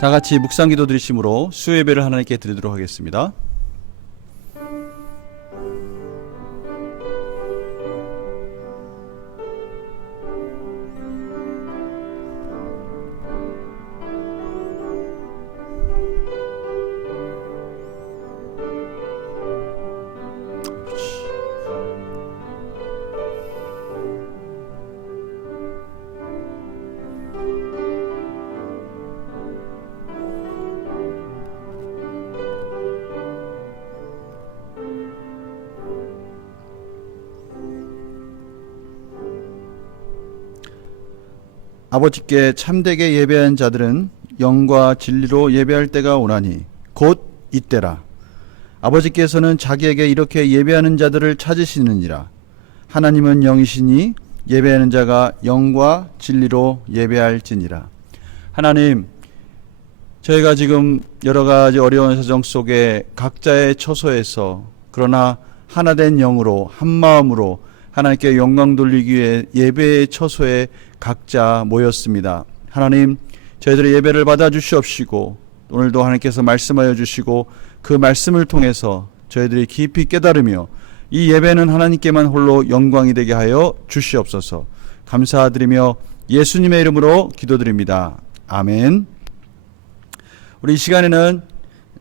다 같이 묵상기도 드리심으로 수요예배를 하나님께 드리도록 하겠습니다. 아버지께 참되게 예배한 자들은 영과 진리로 예배할 때가 오나니 곧 이때라. 아버지께서는 자기에게 이렇게 예배하는 자들을 찾으시느니라. 하나님은 영이시니 예배하는 자가 영과 진리로 예배할지니라. 하나님, 저희가 지금 여러 가지 어려운 사정 속에 각자의 처소에서 그러나 하나된 영으로 한 마음으로 하나님께 영광 돌리기 위해 예배의 처소에 각자 모였습니다. 하나님, 저희들의 예배를 받아 주시옵시고 오늘도 하나님께서 말씀하여 주시고 그 말씀을 통해서 저희들이 깊이 깨달으며 이 예배는 하나님께만 홀로 영광이 되게 하여 주시옵소서. 감사드리며 예수님의 이름으로 기도드립니다. 아멘. 우리 이 시간에는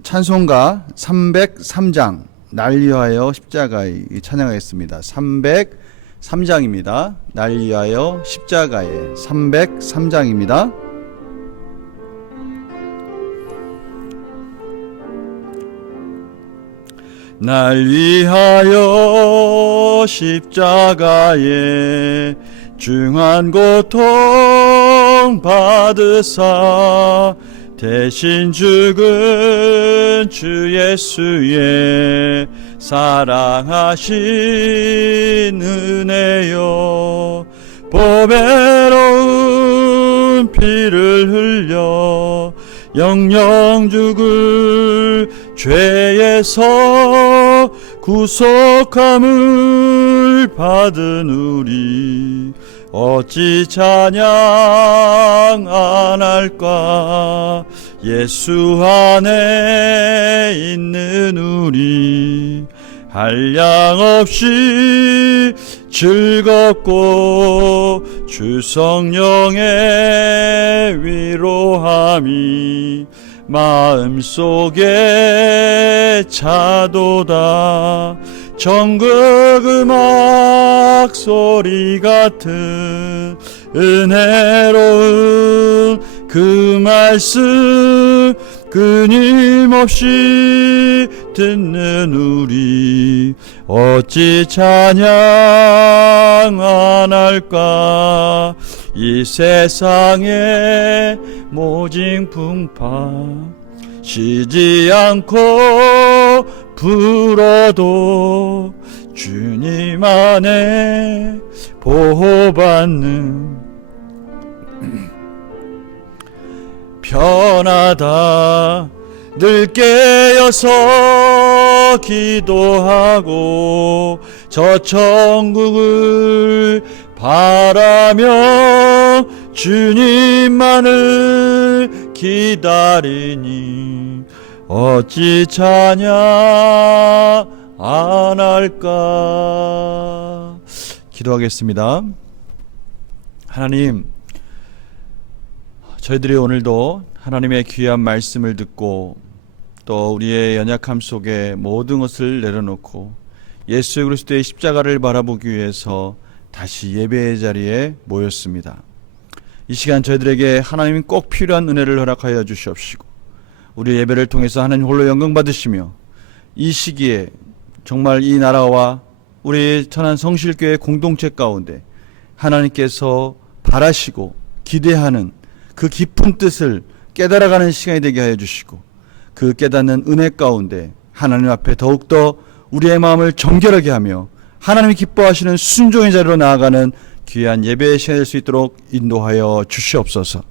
찬송가 303장 날 위하여 십자가에 찬양하겠습니다. 303장입니다. 날 위하여 십자가에 303장입니다. 날 위하여 십자가에 중한 고통 받으사 대신 죽은 주 예수의 사랑하신 은혜요, 보배로운 피를 흘려 영영 죽을 죄에서 구속함을 받은 우리 어찌 찬양 안 할까. 예수 안에 있는 우리 한량없이 즐겁고 주 성령의 위로함이 마음속에 차도다. 전국 음악 소리 같은 은혜로운 그 말씀 끊임없이 듣는 우리 어찌 찬양 안 할까. 이 세상에 모진 풍파 쉬지 않고 불어도 주님 안에 보호받는 편하다. 늘 깨어서 기도하고 저 천국을 바라며 주님만을 기다리니 어찌 찬양 안 할까. 기도하겠습니다. 하나님, 저희들이 오늘도 하나님의 귀한 말씀을 듣고 또 우리의 연약함 속에 모든 것을 내려놓고 예수 그리스도의 십자가를 바라보기 위해서 다시 예배의 자리에 모였습니다. 이 시간 저희들에게 하나님이 꼭 필요한 은혜를 허락하여 주시옵시고 우리 예배를 통해서 하나님 홀로 영광 받으시며 이 시기에 정말 이 나라와 우리 천안 성실교회 공동체 가운데 하나님께서 바라시고 기대하는 그 깊은 뜻을 깨달아가는 시간이 되게 하여 주시고 그 깨닫는 은혜 가운데 하나님 앞에 더욱더 우리의 마음을 정결하게 하며 하나님이 기뻐하시는 순종의 자리로 나아가는 귀한 예배의 시간이 될 수 있도록 인도하여 주시옵소서.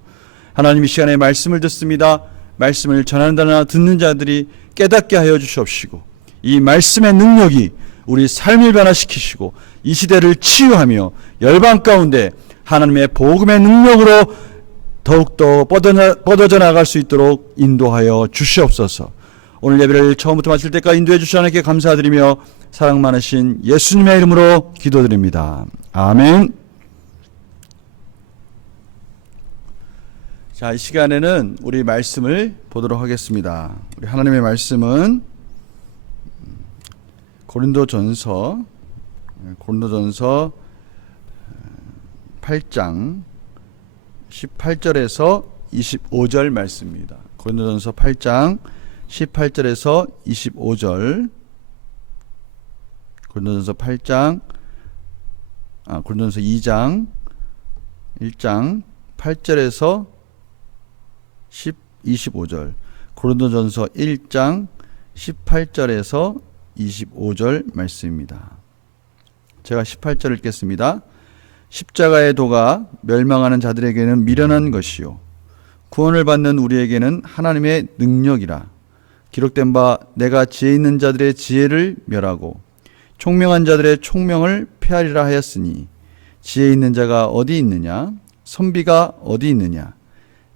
하나님, 이 시간에 말씀을 듣습니다. 말씀을 전한다나 듣는 자들이 깨닫게 하여 주시옵시고 이 말씀의 능력이 우리 삶을 변화시키시고 이 시대를 치유하며 열방 가운데 하나님의 복음의 능력으로 더욱더 뻗어져 나갈 수 있도록 인도하여 주시옵소서. 오늘 예배를 처음부터 마칠 때까지 인도해 주시 하나님께 감사드리며 사랑 많으신 예수님의 이름으로 기도드립니다. 아멘. 자, 이 시간에는 우리 말씀을 보도록 하겠습니다. 우리 하나님의 말씀은 고린도전서 8장 18절에서 25절 말씀입니다. 고린도전서 8장 18절에서 25절. 고린도전서 2장 1장 8절에서 25절. 고린도전서 1장 18절에서 25절 말씀입니다. 제가 18절 읽겠습니다. 십자가의 도가 멸망하는 자들에게는 미련한 것이요 구원을 받는 우리에게는 하나님의 능력이라. 기록된 바 내가 지혜 있는 자들의 지혜를 멸하고 총명한 자들의 총명을 폐하리라 하였으니 지혜 있는 자가 어디 있느냐? 선비가 어디 있느냐?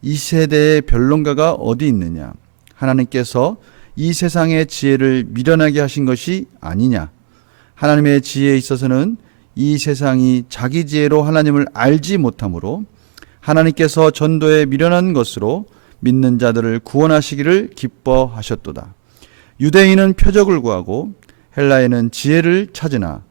이 세대의 변론가가 어디 있느냐? 하나님께서 이 세상의 지혜를 미련하게 하신 것이 아니냐? 하나님의 지혜에 있어서는 이 세상이 자기 지혜로 하나님을 알지 못하므로 하나님께서 전도에 미련한 것으로 믿는 자들을 구원하시기를 기뻐하셨도다. 유대인은 표적을 구하고 헬라인은 지혜를 찾으나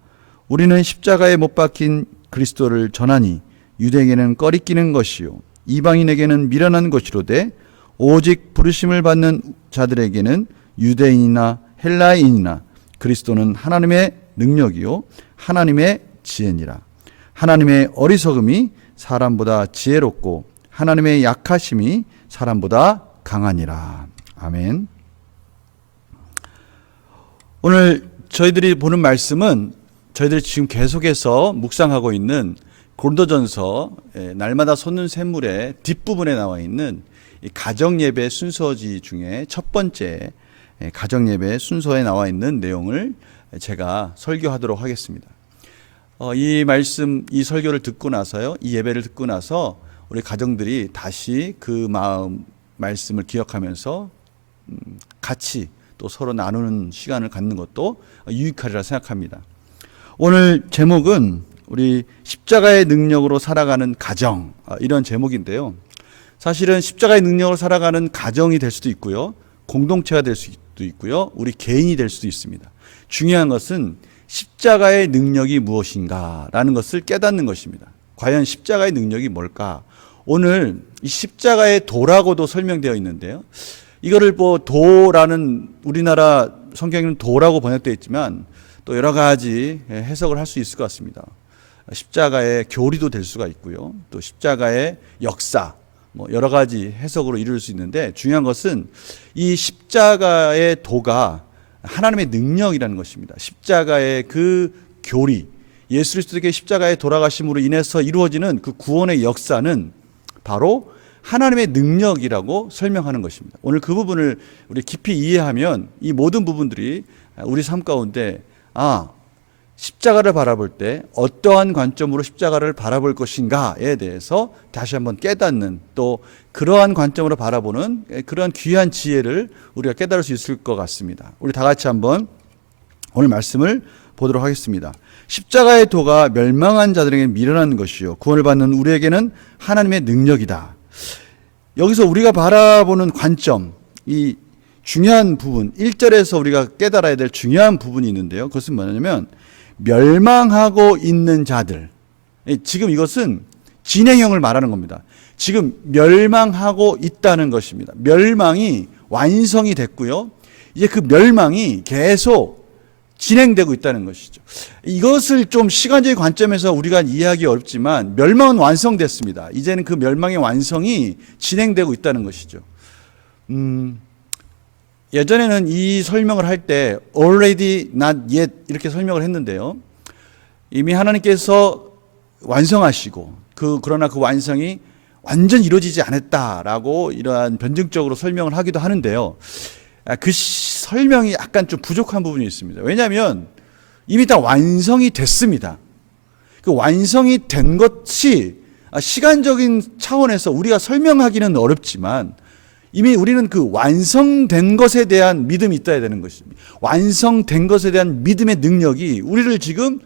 우리는 십자가에 못 박힌 그리스도를 전하니 유대인에게는 꺼리끼는 것이요 이방인에게는 미련한 것이로되 오직 부르심을 받는 자들에게는 유대인이나 헬라인이나 그리스도는 하나님의 능력이요 하나님의 지혜니라. 하나님의 어리석음이 사람보다 지혜롭고 하나님의 약하심이 사람보다 강하니라. 아멘. 오늘 저희들이 보는 말씀은 저희들이 지금 계속해서 묵상하고 있는 고린도전서 날마다 솟는 샘물의 뒷부분에 나와 있는 가정예배 순서지 중에 첫 번째 가정예배 순서에 나와 있는 내용을 제가 설교하도록 하겠습니다. 이 말씀, 이 설교를 듣고 나서요, 이 예배를 듣고 나서 우리 가정들이 다시 그 말씀을 기억하면서 같이 또 서로 나누는 시간을 갖는 것도 유익하리라 생각합니다. 오늘 제목은 우리 십자가의 능력으로 살아가는 가정, 이런 제목인데요. 사실은 십자가의 능력으로 살아가는 가정이 될 수도 있고요, 공동체가 될 수도 있고요, 우리 개인이 될 수도 있습니다. 중요한 것은 십자가의 능력이 무엇인가라는 것을 깨닫는 것입니다. 과연 십자가의 능력이 뭘까? 오늘 이 십자가의 도라고도 설명되어 있는데요. 이거를 도라는 우리나라 성경에는 도라고 번역되어 있지만 또 여러 가지 해석을 할 수 있을 것 같습니다. 십자가의 교리도 될 수가 있고요. 또 십자가의 역사, 여러 가지 해석으로 이룰 수 있는데 중요한 것은 이 십자가의 도가 하나님의 능력이라는 것입니다. 십자가의 그 교리, 예수 그리스도께 십자가에 돌아가심으로 인해서 이루어지는 그 구원의 역사는 바로 하나님의 능력이라고 설명하는 것입니다. 오늘 그 부분을 우리 깊이 이해하면 이 모든 부분들이 우리 삶 가운데 십자가를 바라볼 때 어떠한 관점으로 십자가를 바라볼 것인가에 대해서 다시 한번 깨닫는, 또 그러한 관점으로 바라보는 그러한 귀한 지혜를 우리가 깨달을 수 있을 것 같습니다. 우리 다 같이 한번 오늘 말씀을 보도록 하겠습니다. 십자가의 도가 멸망한 자들에게 미련한 것이요 구원을 받는 우리에게는 하나님의 능력이다. 여기서 우리가 바라보는 관점, 이 중요한 부분, 1절에서 우리가 깨달아야 될 중요한 부분이 있는데요. 그것은 뭐냐면 멸망하고 있는 자들. 지금 이것은 진행형을 말하는 겁니다. 지금 멸망하고 있다는 것입니다. 멸망이 완성이 됐고요, 이제 그 멸망이 계속 진행되고 있다는 것이죠. 이것을 좀 시간적인 관점에서 우리가 이해하기 어렵지만 멸망은 완성됐습니다. 이제는 그 멸망의 완성이 진행되고 있다는 것이죠. 예전에는 이 설명을 할 때 already not yet 이렇게 설명을 했는데요, 이미 하나님께서 완성하시고 그러나 그 완성이 완전 이루어지지 않았다라고 이러한 변증적으로 설명을 하기도 하는데요. 그 설명이 약간 좀 부족한 부분이 있습니다. 왜냐하면 이미 다 완성이 됐습니다. 그 완성이 된 것이 시간적인 차원에서 우리가 설명하기는 어렵지만 이미 우리는 그 완성된 것에 대한 믿음이 있어야 되는 것입니다. 완성된 것에 대한 믿음의 능력이 우리를 지금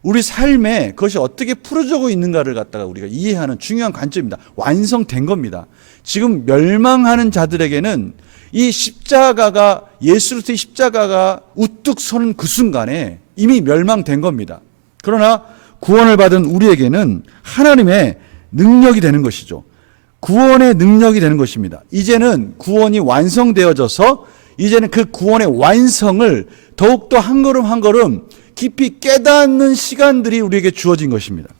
우리 삶에 그것이 어떻게 풀어지고 있는가를 갖다가 우리가 이해하는 중요한 관점입니다. 완성된 겁니다. 지금 멸망하는 자들에게는 이 십자가가, 예수 그리스도의 십자가가 우뚝 서는 그 순간에 이미 멸망된 겁니다. 그러나 구원을 받은 우리에게는 하나님의 능력이 되는 것이죠. 구원의 능력이 되는 것입니다. 이제는 구원이 완성되어져서 이제는 그 구원의 완성을 더욱더 한 걸음 한 걸음 깊이 깨닫는 시간들이 우리에게 주어진 것입니다.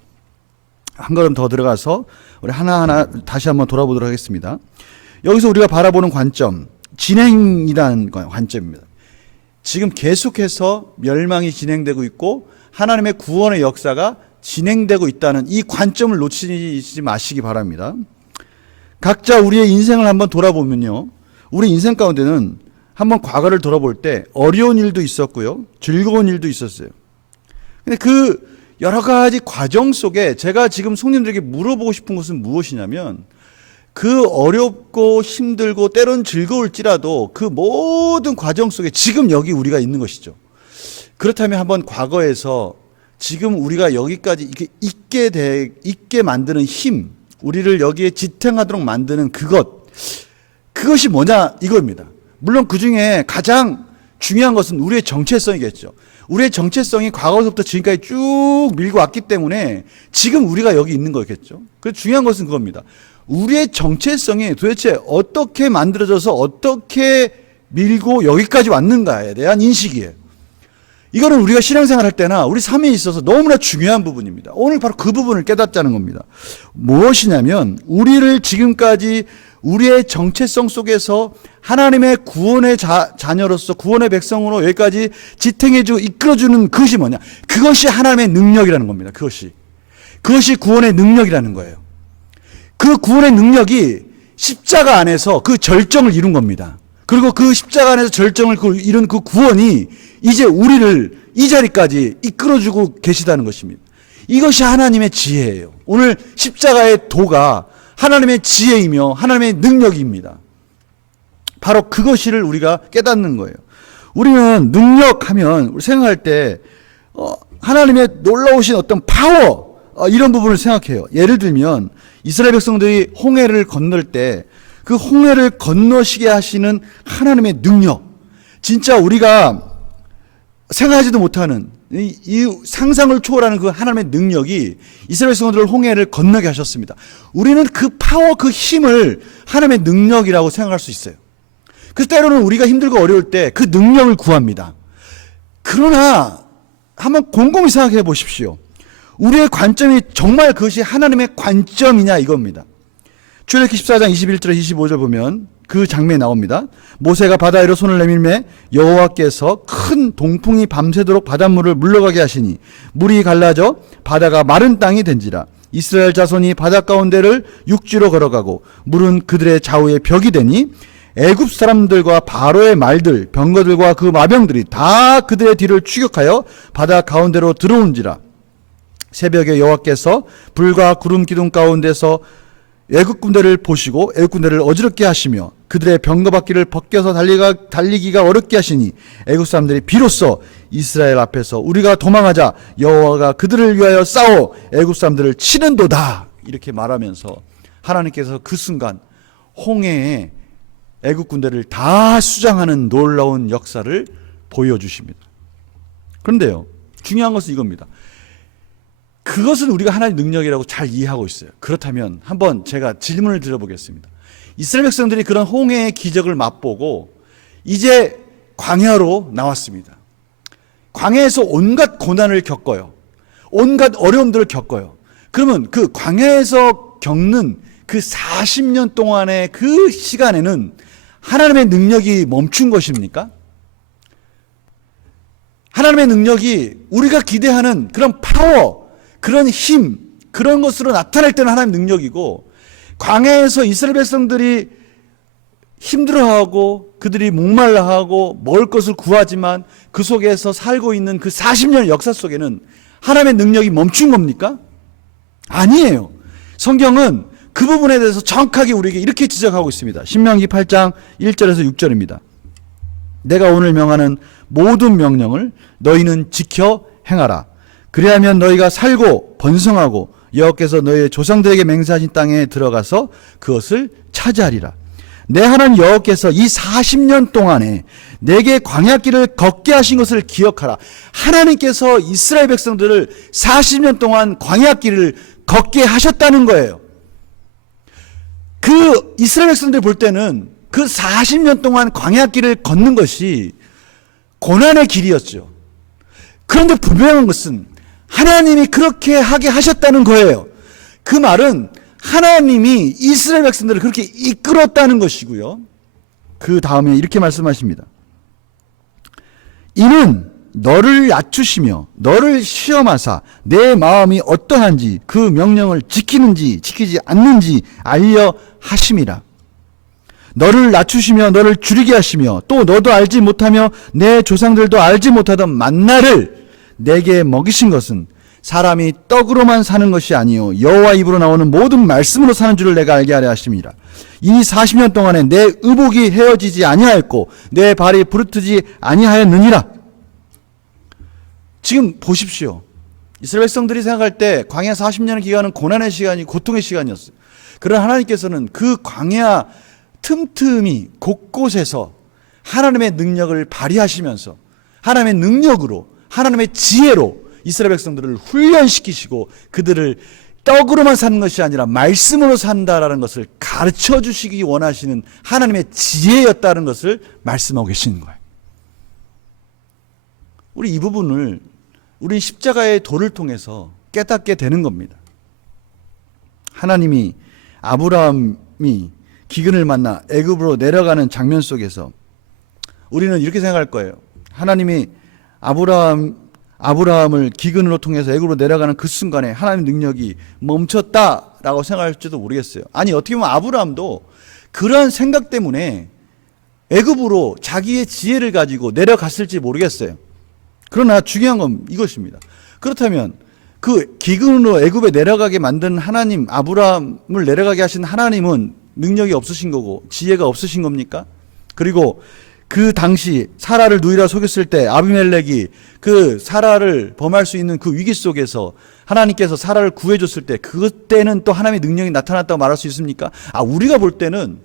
한 걸음 더 들어가서 우리 하나하나 다시 한번 돌아보도록 하겠습니다. 여기서 우리가 바라보는 관점, 진행이라는 관점입니다. 지금 계속해서 멸망이 진행되고 있고 하나님의 구원의 역사가 진행되고 있다는 이 관점을 놓치지 마시기 바랍니다. 각자 우리의 인생을 한번 돌아보면요, 우리 인생 가운데는 한번 과거를 돌아볼 때 어려운 일도 있었고요, 즐거운 일도 있었어요. 근데 그 여러 가지 과정 속에 제가 지금 성님들에게 물어보고 싶은 것은 무엇이냐면, 그 어렵고 힘들고 때론 즐거울지라도 그 모든 과정 속에 지금 여기 우리가 있는 것이죠. 그렇다면 한번 과거에서 지금 우리가 여기까지 있게 만드는 힘, 우리를 여기에 지탱하도록 만드는 그것이 뭐냐 이겁니다. 물론 그 중에 가장 중요한 것은 우리의 정체성이겠죠. 우리의 정체성이 과거서부터 지금까지 쭉 밀고 왔기 때문에 지금 우리가 여기 있는 거겠죠. 그래서 중요한 것은 그겁니다. 우리의 정체성이 도대체 어떻게 만들어져서 어떻게 밀고 여기까지 왔는가에 대한 인식이에요. 이거는 우리가 신앙생활 할 때나 우리 삶에 있어서 너무나 중요한 부분입니다. 오늘 바로 그 부분을 깨닫자는 겁니다. 무엇이냐면 우리를 지금까지 우리의 정체성 속에서 하나님의 구원의 자녀로서 구원의 백성으로 여기까지 지탱해주고 이끌어주는 그것이 뭐냐? 그것이 하나님의 능력이라는 겁니다. 그것이 구원의 능력이라는 거예요. 그 구원의 능력이 십자가 안에서 그 절정을 이룬 겁니다. 그리고 그 십자가 안에서 절정을 이룬 그 구원이 이제 우리를 이 자리까지 이끌어주고 계시다는 것입니다. 이것이 하나님의 지혜예요. 오늘 십자가의 도가 하나님의 지혜이며 하나님의 능력입니다. 바로 그것을 우리가 깨닫는 거예요. 우리는 능력하면 생각할 때 하나님의 놀라우신 어떤 파워, 이런 부분을 생각해요. 예를 들면 이스라엘 백성들이 홍해를 건널 때 그 홍해를 건너시게 하시는 하나님의 능력, 진짜 우리가 생각하지도 못하는 이 상상을 초월하는 그 하나님의 능력이 이스라엘 백성들을 홍해를 건너게 하셨습니다. 우리는 그 파워, 그 힘을 하나님의 능력이라고 생각할 수 있어요. 그래서 때로는 우리가 힘들고 어려울 때 그 능력을 구합니다. 그러나 한번 곰곰이 생각해 보십시오. 우리의 관점이 정말 그것이 하나님의 관점이냐 이겁니다. 출애굽기 14장 21절 25절 보면 그 장면이 나옵니다. 모세가 바다 위로 손을 내밀매 여호와께서 큰 동풍이 밤새도록 바닷물을 물러가게 하시니 물이 갈라져 바다가 마른 땅이 된지라. 이스라엘 자손이 바다 가운데를 육지로 걸어가고 물은 그들의 좌우에 벽이 되니 애굽 사람들과 바로의 말들 병거들과 그 마병들이 다 그들의 뒤를 추격하여 바다 가운데로 들어온지라. 새벽에 여호와께서 불과 구름 기둥 가운데서 애굽 군대를 보시고 애굽 군대를 어지럽게 하시며 그들의 병거바퀴를 벗겨서 달리기가 어렵게 하시니 애굽 사람들이 비로소 이스라엘 앞에서 우리가 도망하자 여호와가 그들을 위하여 싸워 애굽 사람들을 치는도다 이렇게 말하면서 하나님께서 그 순간 홍해에 애굽 군대를 다 수장하는 놀라운 역사를 보여주십니다. 그런데요, 중요한 것은 이겁니다. 그것은 우리가 하나님의 능력이라고 잘 이해하고 있어요. 그렇다면 한번 제가 질문을 드려보겠습니다. 이스라엘 백성들이 그런 홍해의 기적을 맛보고 이제 광야로 나왔습니다. 광야에서 온갖 고난을 겪어요. 온갖 어려움들을 겪어요. 그러면 그 광야에서 겪는 그 40년 동안의 그 시간에는 하나님의 능력이 멈춘 것입니까? 하나님의 능력이 우리가 기대하는 그런 파워, 그런 힘, 그런 것으로 나타날 때는 하나님의 능력이고, 광야에서 이스라엘 백성들이 힘들어하고 그들이 목말라하고 먹을 것을 구하지만 그 속에서 살고 있는 그 40년 역사 속에는 하나님의 능력이 멈춘 겁니까? 아니에요. 성경은 그 부분에 대해서 정확하게 우리에게 이렇게 지적하고 있습니다. 신명기 8장 1절에서 6절입니다. 내가 오늘 명하는 모든 명령을 너희는 지켜 행하라. 그리하면 너희가 살고 번성하고 여호와께서 너희의 조상들에게 맹세하신 땅에 들어가서 그것을 차지하리라. 내 하나님 여호와께서 이 40년 동안에 내게 광야길을 걷게 하신 것을 기억하라. 하나님께서 이스라엘 백성들을 40년 동안 광야길을 걷게 하셨다는 거예요. 그 이스라엘 백성들 볼 때는 그 40년 동안 광야길을 걷는 것이 고난의 길이었죠. 그런데 분명한 것은 하나님이 그렇게 하게 하셨다는 거예요. 그 말은 하나님이 이스라엘 백성들을 그렇게 이끌었다는 것이고요. 그 다음에 이렇게 말씀하십니다. 이는 너를 낮추시며 너를 시험하사 내 마음이 어떠한지 그 명령을 지키는지 지키지 않는지 알려 하심이라. 너를 낮추시며 너를 줄이게 하시며 또 너도 알지 못하며 내 조상들도 알지 못하던 만나를 내게 먹이신 것은 사람이 떡으로만 사는 것이 아니요 여호와 입으로 나오는 모든 말씀으로 사는 줄을 내가 알게 하려 하심이라. 이 40년 동안에 내 의복이 헤어지지 아니하였고 내 발이 부르트지 아니하였느니라. 지금 보십시오. 이스라엘 백성들이 생각할 때 광야 40년의 기간은 고난의 시간이 고통의 시간이었어요. 그러나 하나님께서는 그 광야 틈틈이 곳곳에서 하나님의 능력을 발휘하시면서 하나님의 능력으로 하나님의 지혜로 이스라엘 백성들을 훈련시키시고 그들을 떡으로만 사는 것이 아니라 말씀으로 산다라는 것을 가르쳐 주시기 원하시는 하나님의 지혜였다는 것을 말씀하고 계시는 거예요. 우리 이 부분을 우리 십자가의 도를 통해서 깨닫게 되는 겁니다. 하나님이 아브라함이 기근을 만나 애굽으로 내려가는 장면 속에서 우리는 이렇게 생각할 거예요. 하나님이 아브라함을 기근으로 통해서 애굽으로 내려가는 그 순간에 하나님의 능력이 멈췄다라고 생각할지도 모르겠어요. 아니, 어떻게 보면 아브라함도 그러한 생각 때문에 애굽으로 자기의 지혜를 가지고 내려갔을지 모르겠어요. 그러나 중요한 건 이것입니다. 그렇다면 그 기근으로 애굽에 내려가게 만든 하나님, 아브라함을 내려가게 하신 하나님은 능력이 없으신 거고 지혜가 없으신 겁니까? 그리고 그 당시 사라를 누이라 속였을 때 아비멜렉이 그 사라를 범할 수 있는 그 위기 속에서 하나님께서 사라를 구해줬을 때 그때는 또 하나님의 능력이 나타났다고 말할 수 있습니까? 우리가 볼 때는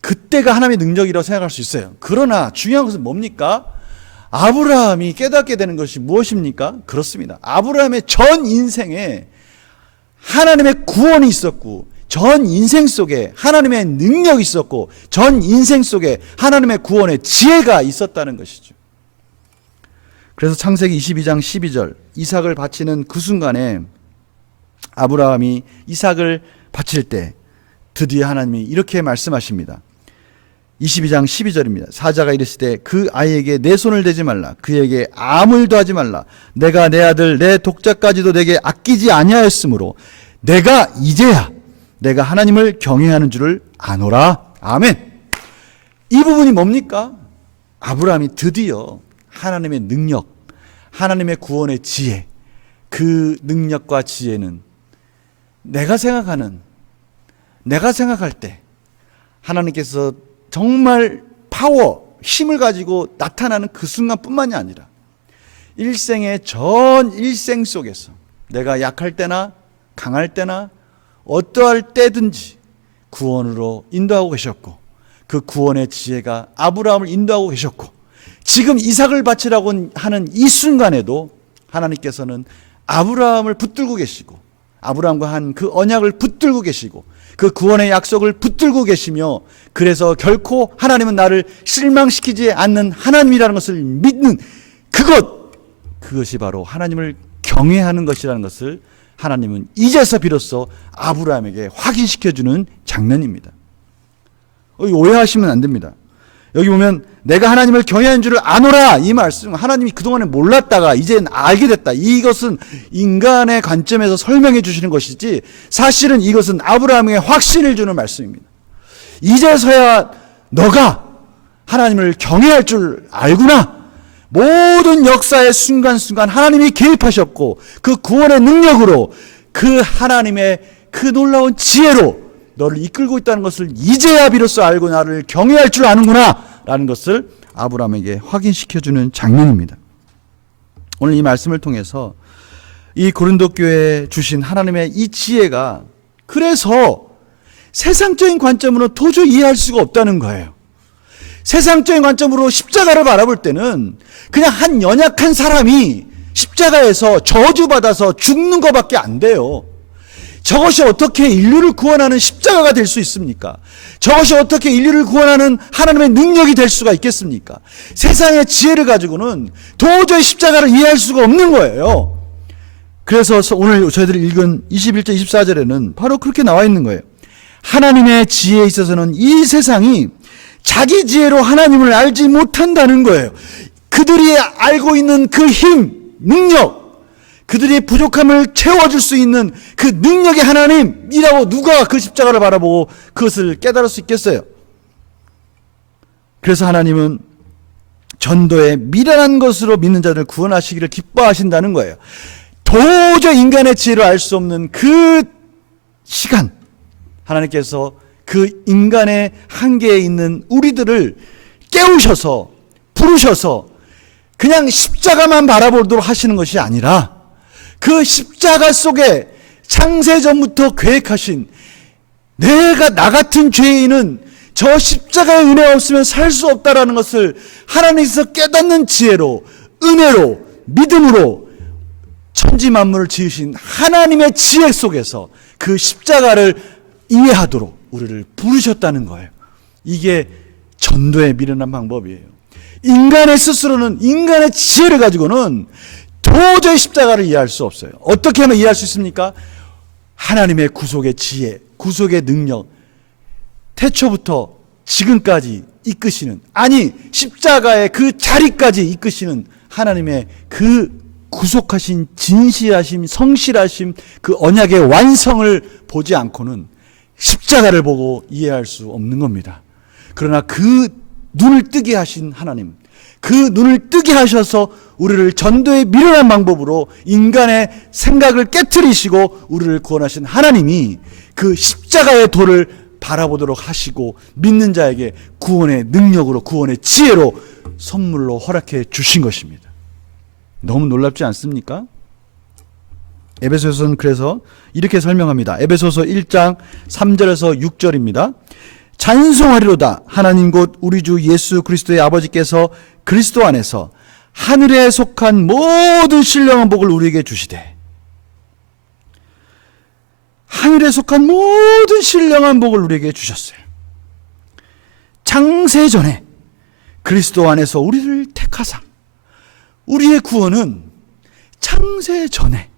그때가 하나님의 능력이라고 생각할 수 있어요. 그러나 중요한 것은 뭡니까? 아브라함이 깨닫게 되는 것이 무엇입니까? 그렇습니다. 아브라함의 전 인생에 하나님의 구원이 있었고 전 인생 속에 하나님의 능력이 있었고 전 인생 속에 하나님의 구원의 지혜가 있었다는 것이죠. 그래서 창세기 22장 12절 이삭을 바치는 그 순간에 아브라함이 이삭을 바칠 때 드디어 하나님이 이렇게 말씀하십니다. 22장 12절입니다. 사자가 이르시되 그 아이에게 내 손을 대지 말라. 그에게 아무 일도 하지 말라. 내가 내 아들 내 독자까지도 내게 아끼지 아니하였으므로 내가 이제야 내가 하나님을 경외하는 줄을 아노라. 아멘. 이 부분이 뭡니까? 아브라함이 드디어 하나님의 능력, 하나님의 구원의 지혜, 그 능력과 지혜는 내가 생각할 때 하나님께서 정말 파워, 힘을 가지고 나타나는 그 순간뿐만이 아니라 일생의 전 일생 속에서 내가 약할 때나 강할 때나 어떠할 때든지 구원으로 인도하고 계셨고 그 구원의 지혜가 아브라함을 인도하고 계셨고 지금 이삭을 바치라고 하는 이 순간에도 하나님께서는 아브라함을 붙들고 계시고 아브라함과 한 그 언약을 붙들고 계시고 그 구원의 약속을 붙들고 계시며 그래서 결코 하나님은 나를 실망시키지 않는 하나님이라는 것을 믿는 그것이 바로 하나님을 경외하는 것이라는 것을 하나님은 이제서 비로소 아브라함에게 확인시켜주는 장면입니다. 오해하시면 안 됩니다. 여기 보면 내가 하나님을 경외하는 줄을 아노라 이 말씀 하나님이 그동안에 몰랐다가 이제는 알게 됐다. 이것은 인간의 관점에서 설명해 주시는 것이지 사실은 이것은 아브라함에게 확신을 주는 말씀입니다. 이제서야 너가 하나님을 경외할 줄 알구나. 모든 역사의 순간순간 하나님이 개입하셨고 그 구원의 능력으로 그 하나님의 그 놀라운 지혜로 너를 이끌고 있다는 것을 이제야 비로소 알고 나를 경외할 줄 아는구나 라는 것을 아브라함에게 확인시켜주는 장면입니다. 오늘 이 말씀을 통해서 이 고린도 교회에 주신 하나님의 이 지혜가 그래서 세상적인 관점으로 도저히 이해할 수가 없다는 거예요. 세상적인 관점으로 십자가를 바라볼 때는 그냥 한 연약한 사람이 십자가에서 저주받아서 죽는 것밖에 안 돼요. 저것이 어떻게 인류를 구원하는 십자가가 될 수 있습니까? 저것이 어떻게 인류를 구원하는 하나님의 능력이 될 수가 있겠습니까? 세상의 지혜를 가지고는 도저히 십자가를 이해할 수가 없는 거예요. 그래서 오늘 저희들이 읽은 21절 24절에는 바로 그렇게 나와 있는 거예요. 하나님의 지혜에 있어서는 이 세상이 자기 지혜로 하나님을 알지 못한다는 거예요. 그들이 알고 있는 그 힘, 능력, 그들의 부족함을 채워줄 수 있는 그 능력의 하나님이라고 누가 그 십자가를 바라보고 그것을 깨달을 수 있겠어요? 그래서 하나님은 전도에 미련한 것으로 믿는 자들을 구원하시기를 기뻐하신다는 거예요. 도저히 인간의 지혜로 알 수 없는 그 시간, 하나님께서 그 인간의 한계에 있는 우리들을 깨우셔서 부르셔서 그냥 십자가만 바라보도록 하시는 것이 아니라 그 십자가 속에 창세전부터 계획하신 내가 나 같은 죄인은 저 십자가의 은혜가 없으면 살 수 없다라는 것을 하나님께서 깨닫는 지혜로, 은혜로, 믿음으로 천지 만물을 지으신 하나님의 지혜 속에서 그 십자가를 이해하도록 우리를 부르셨다는 거예요. 이게 전도의 미련한 방법이에요. 인간의 스스로는, 인간의 지혜를 가지고는 도저히 십자가를 이해할 수 없어요. 어떻게 하면 이해할 수 있습니까? 하나님의 구속의 지혜, 구속의 능력, 태초부터 지금까지 이끄시는, 아니 십자가의 그 자리까지 이끄시는 하나님의 그 구속하신 진실하심, 성실하심, 그 언약의 완성을 보지 않고는 십자가를 보고 이해할 수 없는 겁니다. 그러나 그 눈을 뜨게 하신 하나님, 그 눈을 뜨게 하셔서 우리를 전도의 미련한 방법으로 인간의 생각을 깨트리시고 우리를 구원하신 하나님이 그 십자가의 도를 바라보도록 하시고 믿는 자에게 구원의 능력으로, 구원의 지혜로 선물로 허락해 주신 것입니다. 너무 놀랍지 않습니까? 에베소서는 그래서 이렇게 설명합니다. 에베소서 1장 3절에서 6절입니다. 찬송하리로다. 하나님 곧 우리 주 예수 그리스도의 아버지께서 그리스도 안에서 하늘에 속한 모든 신령한 복을 우리에게 주시되, 하늘에 속한 모든 신령한 복을 우리에게 주셨어요. 창세전에 그리스도 안에서 우리를 택하사, 우리의 구원은 창세전에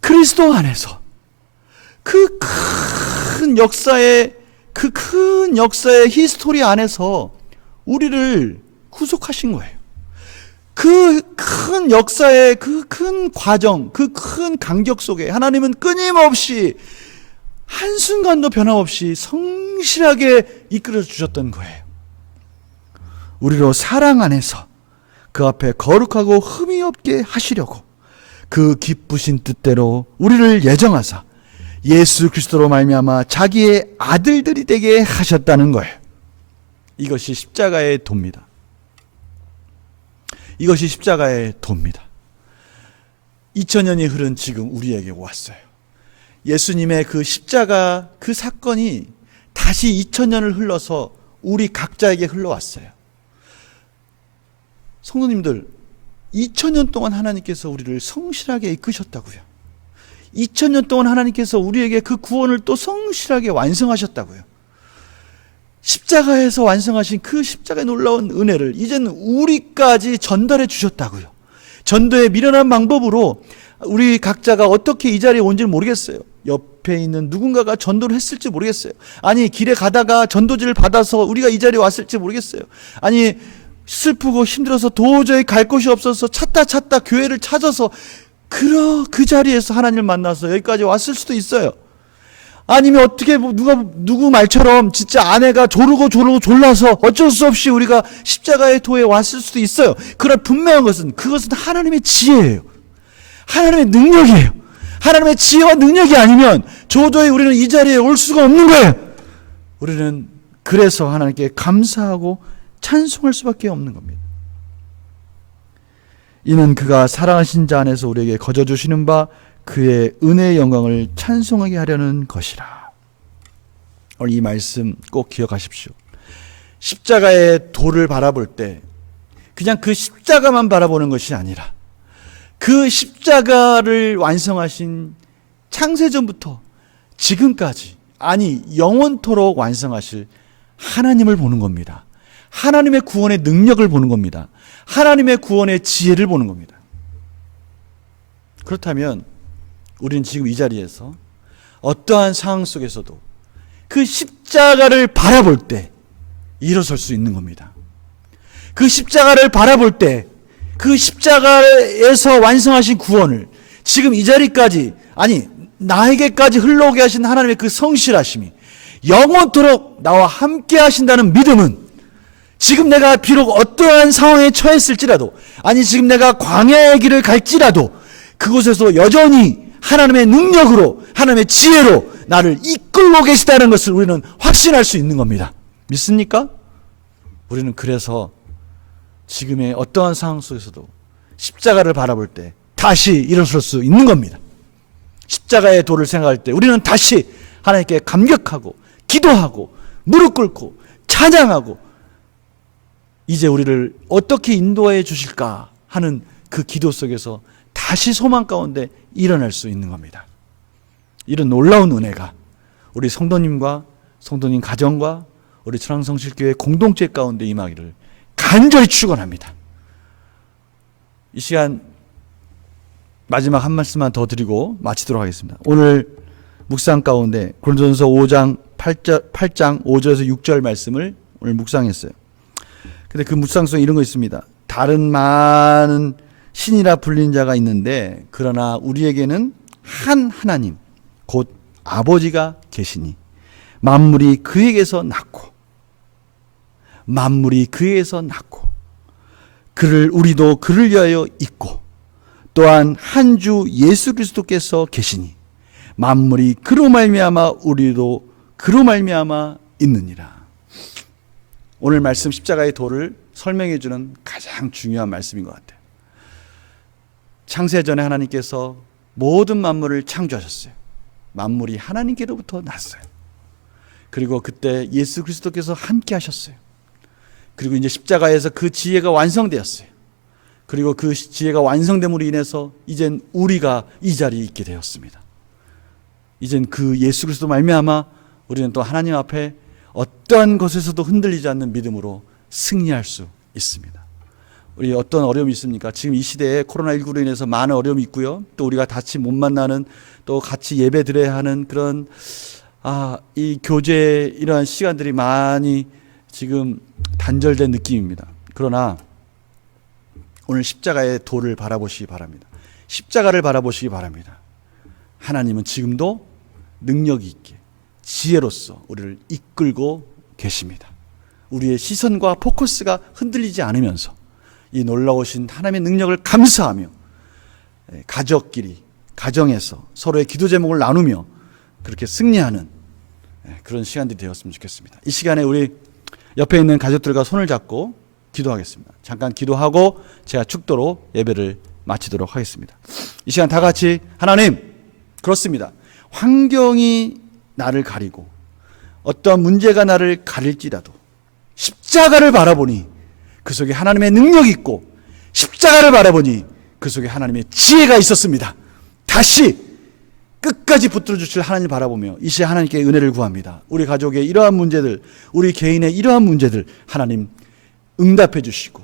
그리스도 안에서 그 큰 역사의 히스토리 안에서 우리를 구속하신 거예요. 그 큰 역사의 그 큰 과정, 그 큰 간격 속에 하나님은 끊임없이 한순간도 변함없이 성실하게 이끌어 주셨던 거예요. 우리로 사랑 안에서 그 앞에 거룩하고 흠이 없게 하시려고 그 기쁘신 뜻대로 우리를 예정하사 예수 그리스도로 말미암아 자기의 아들들이 되게 하셨다는 거예요. 이것이 십자가의 도입니다. 이것이 십자가의 도입니다. 2000년이 흐른 지금 우리에게 왔어요. 예수님의 그 십자가 그 사건이 다시 2000년을 흘러서 우리 각자에게 흘러왔어요. 성도님들, 2000년 동안 하나님께서 우리를 성실하게 이끄셨다고요. 2000년 동안 하나님께서 우리에게 그 구원을 또 성실하게 완성하셨다고요. 십자가에서 완성하신 그 십자가의 놀라운 은혜를 이제는 우리까지 전달해 주셨다고요. 전도의 미련한 방법으로 우리 각자가 어떻게 이 자리에 온지를 모르겠어요. 옆에 있는 누군가가 전도를 했을지 모르겠어요. 아니 길에 가다가 전도지를 받아서 우리가 이 자리에 왔을지 모르겠어요. 아니 슬프고 힘들어서 도저히 갈 곳이 없어서 찾다 교회를 찾아서 그 자리에서 하나님을 만나서 여기까지 왔을 수도 있어요. 아니면 어떻게 누구 말처럼 진짜 아내가 조르고 졸라서 어쩔 수 없이 우리가 십자가의 도에 왔을 수도 있어요. 그러나 분명한 것은 그것은 하나님의 지혜예요. 하나님의 능력이에요. 하나님의 지혜와 능력이 아니면 도저히 우리는 이 자리에 올 수가 없는 거예요. 우리는 그래서 하나님께 감사하고 찬송할 수밖에 없는 겁니다. 이는 그가 사랑하신 자 안에서 우리에게 거저 주시는 바 그의 은혜의 영광을 찬송하게 하려는 것이라. 오늘 이 말씀 꼭 기억하십시오. 십자가의 도를 바라볼 때 그냥 그 십자가만 바라보는 것이 아니라 그 십자가를 완성하신 창세전부터 지금까지, 아니 영원토록 완성하실 하나님을 보는 겁니다. 하나님의 구원의 능력을 보는 겁니다. 하나님의 구원의 지혜를 보는 겁니다. 그렇다면 우리는 지금 이 자리에서 어떠한 상황 속에서도 그 십자가를 바라볼 때 일어설 수 있는 겁니다. 그 십자가를 바라볼 때 그 십자가에서 완성하신 구원을 지금 이 자리까지, 아니 나에게까지 흘러오게 하신 하나님의 그 성실하심이 영원토록 나와 함께 하신다는 믿음은 지금 내가 비록 어떠한 상황에 처했을지라도, 아니 지금 내가 광야의 길을 갈지라도 그곳에서 여전히 하나님의 능력으로, 하나님의 지혜로 나를 이끌고 계시다는 것을 우리는 확신할 수 있는 겁니다. 믿습니까? 우리는 그래서 지금의 어떠한 상황 속에서도 십자가를 바라볼 때 다시 일어설 수 있는 겁니다. 십자가의 도를 생각할 때 우리는 다시 하나님께 감격하고 기도하고 무릎 꿇고 찬양하고 이제 우리를 어떻게 인도해 주실까 하는 그 기도 속에서 다시 소망 가운데 일어날 수 있는 겁니다. 이런 놀라운 은혜가 우리 성도님과 성도님 가정과 우리 천왕성실교회 공동체 가운데 임하기를 간절히 축원합니다. 이 시간 마지막 한 말씀만 더 드리고 마치도록 하겠습니다. 오늘 묵상 가운데 고린도전서 5장 8장 5절에서 6절 말씀을 오늘 묵상했어요. 근데 그 묵상 속에 이런 거 있습니다. 다른 많은 신이라 불린 자가 있는데 그러나 우리에게는 한 하나님 곧 아버지가 계시니 만물이 그에게서 났고 우리도 그를 위하여 있고 또한 한 주 예수 그리스도께서 계시니 만물이 그로 말미암아 우리도 그로 말미암아 있느니라. 오늘 말씀 십자가의 도를 설명해 주는 가장 중요한 말씀인 것 같아요. 창세전에 하나님께서 모든 만물을 창조하셨어요. 만물이 하나님께로부터 났어요. 그리고 그때 예수 그리스도께서 함께 하셨어요. 그리고 이제 십자가에서 그 지혜가 완성되었어요. 그리고 그 지혜가 완성됨으로 인해서 이젠 우리가 이 자리에 있게 되었습니다. 이젠 그 예수 그리스도 말미암아 우리는 또 하나님 앞에 어떠한 것에서도 흔들리지 않는 믿음으로 승리할 수 있습니다. 우리 어떤 어려움이 있습니까? 지금 이 시대에 코로나19로 인해서 많은 어려움이 있고요. 또 우리가 같이 못 만나는, 또 같이 예배 드려야 하는 그런 이 교제 이러한 시간들이 많이 지금 단절된 느낌입니다. 그러나 오늘 십자가의 도를 바라보시기 바랍니다. 십자가를 바라보시기 바랍니다. 하나님은 지금도 능력이 있게 지혜로서 우리를 이끌고 계십니다. 우리의 시선과 포커스가 흔들리지 않으면서 이 놀라우신 하나님의 능력을 감사하며 가족끼리, 가정에서 서로의 기도 제목을 나누며 그렇게 승리하는 그런 시간들이 되었으면 좋겠습니다. 이 시간에 우리 옆에 있는 가족들과 손을 잡고 기도하겠습니다. 잠깐 기도하고 제가 축도로 예배를 마치도록 하겠습니다. 이 시간 다 같이 하나님, 그렇습니다. 환경이 나를 가리고 어떠한 문제가 나를 가릴지라도 십자가를 바라보니 그 속에 하나님의 능력이 있고 십자가를 바라보니 그 속에 하나님의 지혜가 있었습니다. 다시 끝까지 붙들어 주실 하나님을 바라보며 이 시에 하나님께 은혜를 구합니다. 우리 가족의 이러한 문제들, 우리 개인의 이러한 문제들 하나님 응답해 주시고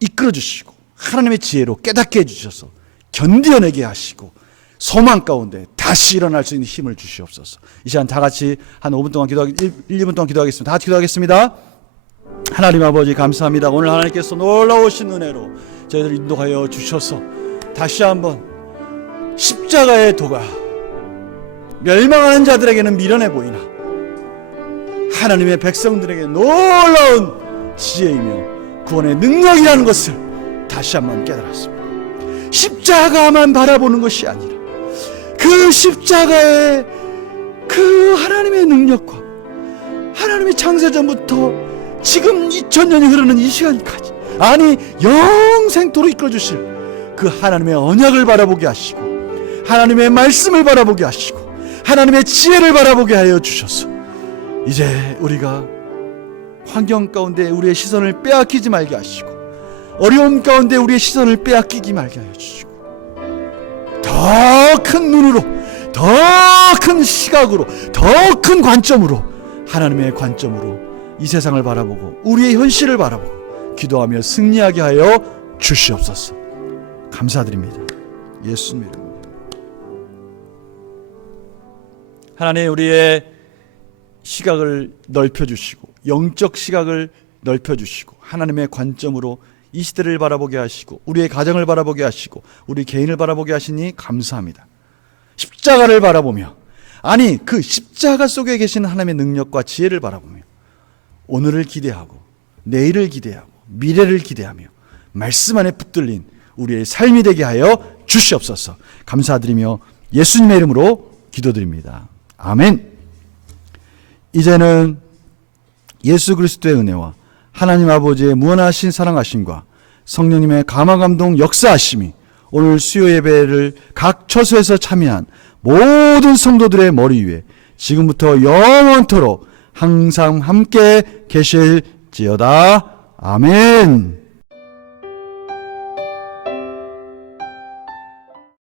이끌어 주시고 하나님의 지혜로 깨닫게 해주셔서 견뎌내게 하시고 소망 가운데 다시 일어날 수 있는 힘을 주시옵소서. 이 시간 다 같이 한 5분 동안 1, 2분 동안 기도하겠습니다. 다 같이 기도하겠습니다. 하나님 아버지 감사합니다. 오늘 하나님께서 놀라우신 은혜로 저희들 인도하여 주셔서 다시 한번 십자가의 도가 멸망하는 자들에게는 미련해 보이나 하나님의 백성들에게 놀라운 지혜이며 구원의 능력이라는 것을 다시 한번 깨달았습니다. 십자가만 바라보는 것이 아니라 그 십자가의 그 하나님의 능력과 하나님의 창세전부터 지금 2000년이 흐르는 이 시간까지, 아니 영생토록 이끌어주실 그 하나님의 언약을 바라보게 하시고, 하나님의 말씀을 바라보게 하시고, 하나님의 지혜를 바라보게 하여 주셔서 이제 우리가 환경 가운데 우리의 시선을 빼앗기지 말게 하시고, 어려움 가운데 우리의 시선을 빼앗기지 말게 하여 주시고, 더 큰 눈으로, 더 큰 시각으로, 더 큰 관점으로, 하나님의 관점으로 이 세상을 바라보고 우리의 현실을 바라보고 기도하며 승리하게 하여 주시옵소서. 감사드립니다. 예수님 이름으로. 하나님, 우리의 시각을 넓혀주시고 영적 시각을 넓혀주시고 하나님의 관점으로 이 시대를 바라보게 하시고 우리의 가정을 바라보게 하시고 우리 개인을 바라보게 하시니 감사합니다. 십자가를 바라보며, 아니 그 십자가 속에 계신 하나님의 능력과 지혜를 바라보며 오늘을 기대하고 내일을 기대하고 미래를 기대하며 말씀 안에 붙들린 우리의 삶이 되게 하여 주시옵소서. 감사드리며 예수님의 이름으로 기도드립니다. 아멘. 이제는 예수 그리스도의 은혜와 하나님 아버지의 무한하신 사랑하심과 성령님의 감화감동 역사하심이 오늘 수요 예배를 각 처소에서 참여한 모든 성도들의 머리 위에 지금부터 영원토록 항상 함께 계실지어다. 아멘.